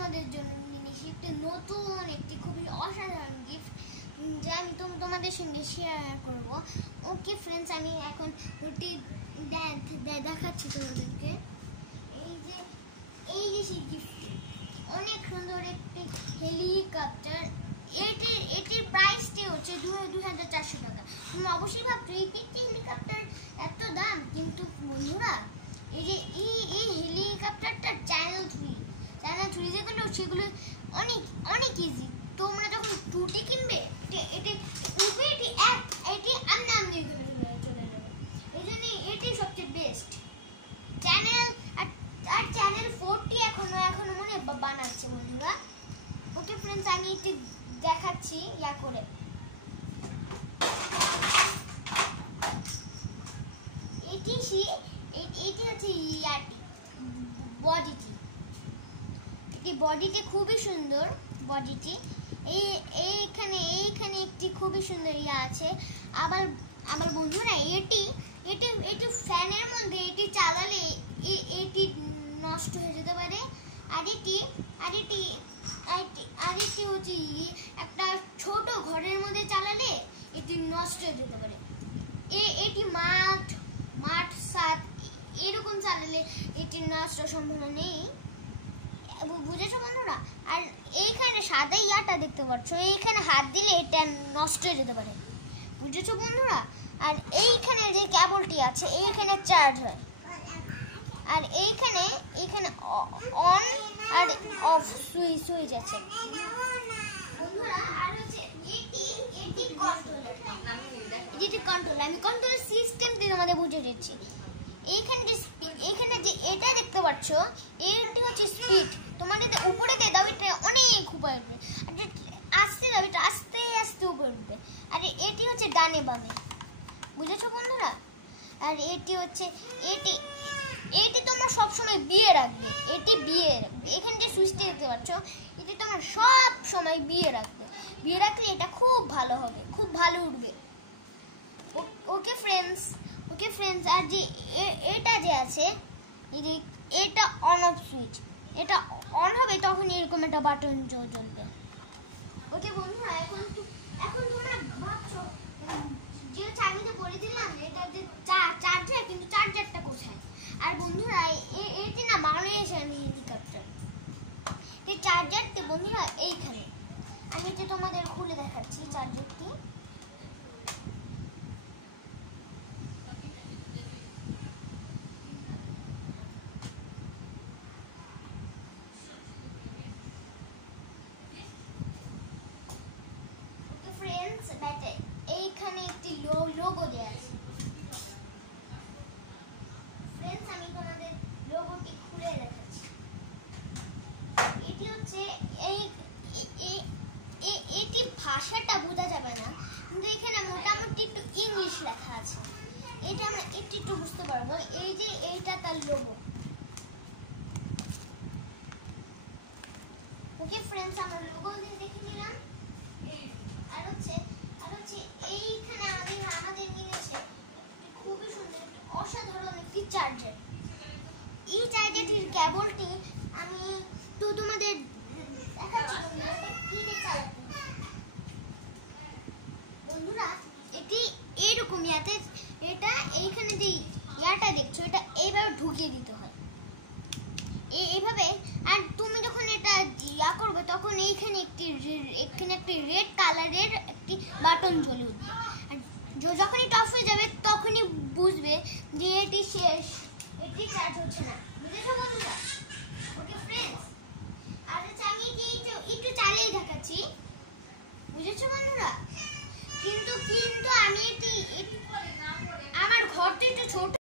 তোমাদের জন্য নিয়ে এসেছি একটি নতুন একটি খুবই অসাধারণ গিফট যা আমি তোমাদের সঙ্গে শেয়ার করব। ওকে ফ্রেন্ডস, আমি এখন ওটি দেখাচ্ছি তোমাদেরকে। এই যে সেই গিফটটি অনেক সুন্দর একটি হেলিকপ্টার। এটির প্রাইসটি হচ্ছে 2400 টাকা। তুমি অবশ্যই ভাবছো এই হেলিকপ্টার এত দাম, কিন্তু বন্ধুরা এই হেলিকপ্টারটা চ্যানেল 3 যেগুলো সেগুলো অনেক ইজি। তোমরা যখন টুটি কিনবে এটি আমদানি চলে যাবে, এই জন্য এটি সবচেয়ে বেস্ট চ্যানেল। আর চ্যানেল 4টি এখনো মনে বানাচ্ছে বন্ধুরা। ওকে ফ্রেন্ডস, আমি এটি দেখাচ্ছি ইয়া করে। এটি হচ্ছে ইয়াটি বডিটি খুবই সুন্দর। বডিটি এইখানে একটি খুবই সুন্দর ইয়া আছে। আবার বন্ধুরা এটি ফ্যানের মধ্যে এটি চালালে এটি নষ্ট হয়ে যেতে পারে। আর এটি হচ্ছে একটা ছোট ঘরের মধ্যে চালালে এটি নষ্ট হয়ে যেতে পারে। এটি মাঠ সাত এরকম চালালে এটি নষ্ট সম্ভাবনা নেই, বুঝেছো বন্ধুরা? আর এইখানে সাদা ইয়াটা দেখতে পাচ্ছ, এইখানে হাত দিলে এটা নষ্ট হয়ে যেতে পারে, বুঝেছো বন্ধুরা? আর এইখানে যে কেবলটি আছে এইখানে চার্জ হয়। আর এইখানে অন আর অফ সুইচ আছে বন্ধুরা। আর হচ্ছে এটি কন্ট্রোল। আমি কন্ট্রোল সিস্টেম দিয়ে তোমাদের বুঝিয়ে দিচ্ছি। এইখানে যে এটা দেখতে পাচ্ছ এটি হচ্ছে স্পিড। তোমার যদি উপরে দিয়ে দাও এটা অনেক উপরে উঠবে, আর আস্তে দাও এটা আস্তে আস্তে উপরে উঠবে। আর এটি হচ্ছে ডানে বামে, বুঝেছো বন্ধুরা? আর এটি হচ্ছে এটি তোমরা সবসময় বিয়ে রাখবে। এখানে যে সুইচটা দেখতে পাচ্ছ এটি তোমরা সব সময় বিয়ে রাখবে। বিয়ে রাখলে এটা খুব ভালো হবে, খুব ভালো উঠবে। Okay friends. আর যে এটা যে আছে এটা অন অফ সুইচ। এটা অন হবে তখন এরকম একটা বাটন জ্বলবে। ওকে বন্ধুরা, এখন তোমরা ভাবছো যে চাবিতে বলে দিলাম এটা যে চার্জার, কিন্তু চার্জারটা কোথায়? আর বন্ধুরা এটি না বাংলাদেশের হেলিকপ্টার। এই চার্জারটি বন্ধুরা এইখানে, আমি যে তোমাদের খুলে দেখাচ্ছি চার্জারটি। এইখানে একটি লোগো দেওয়া আছে। ফ্রেন্ডস, আমি তোমাদের লোগোটি খুলে দেখাচ্ছি। এটি হচ্ছে এটি ভাষাটা বোঝা যাবে না, কিন্তু এখানে মোটামুটি একটু ইংলিশ লেখা আছে। এটা আমরা একটু বুঝতে পারবো। এই যে এইটা তার লোগো। ওকে ফ্রেন্ডস, আমরা লোগো দেখে নিলাম। আর হচ্ছে এইখানে আমাদের নিয়েছে খুবই সুন্দর অসাধারণ একটি চার্জার। এই চার্জারটির কেবলটি আমি তো তোমাদের দেখাচ্ছি বন্ধুরা। এটি এইরকম এটা এইখানে যে ইয়াটা দেখছো এটা এইভাবে ঢুকিয়ে দিতে হয় এইভাবে। আর তুমি যখন এটা ইয়া করবে তখন এইখানে একটি রেড কালারের একটি বাটন জ্বলে উঠবে। আর যখন এটা অফ হয়ে যাবে তখনই বুঝবে যে এটি শেষ, এটি চার্জ হচ্ছে না, বুঝেছো বন্ধুরা? ওকে ফ্রেন্ডস, আর আমি একটু চালিয়ে দেখাচ্ছি, বুঝেছো বন্ধুরা? কিন্তু আমি আমার ঘরটা একটু ছোট।